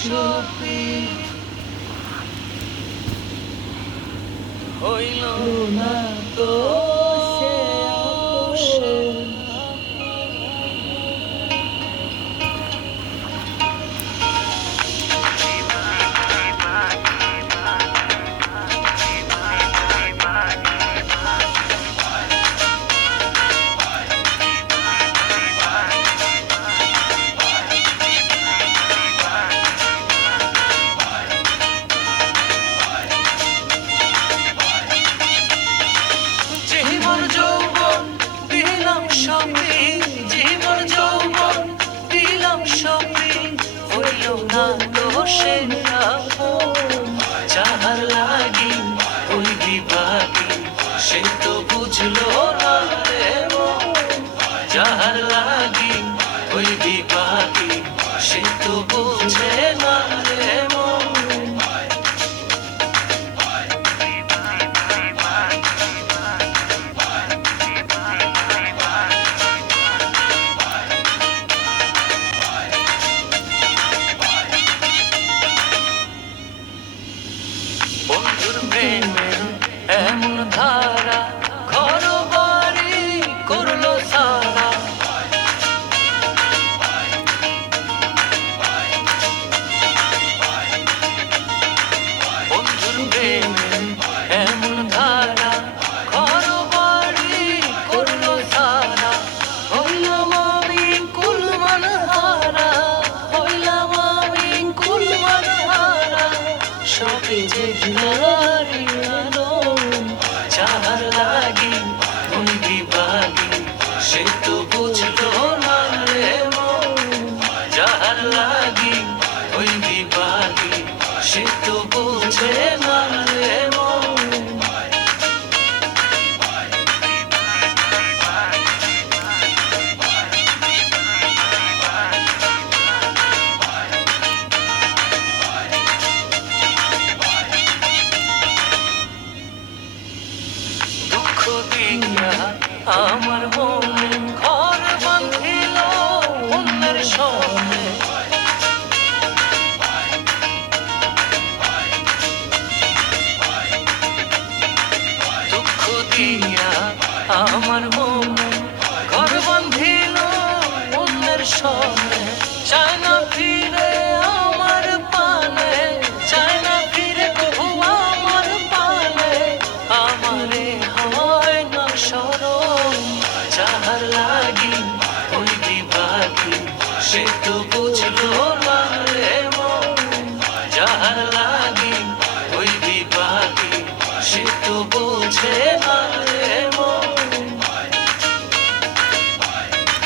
সফি হইল না তো সে জীবন যৌবন দিলাম সবই, জীবন যৌবন দিলাম সবই, হইল না তো সে যাহার লাগি ওই বিভাগী সে তো বুঝলো না রে মন। যাহার লাগি ওই বিভাগী সে তো বুঝে না রে মন। বন্ধুর প্রেমের এমন ধারা ঘর বাড়ি করলো সারা। বন্ধুর প্রেমের এমন ধারা ঘর বাড়ি করলো সারা। হইলাম আমি কুলমান হারা, হইলাম আমি কুলমান হারা, সবই যে হারিয়ালো। যাহার লাগি ওই বিভাগী সে তো বুঝলো না রে মন। যাহার লাগি ওই বিভাগী সে তো বুঝে না রে মন। দুঃখ দিয়া আমার মনে ঘর বাঁধিল অন্যের সনে। দুঃখ দিয়া আমার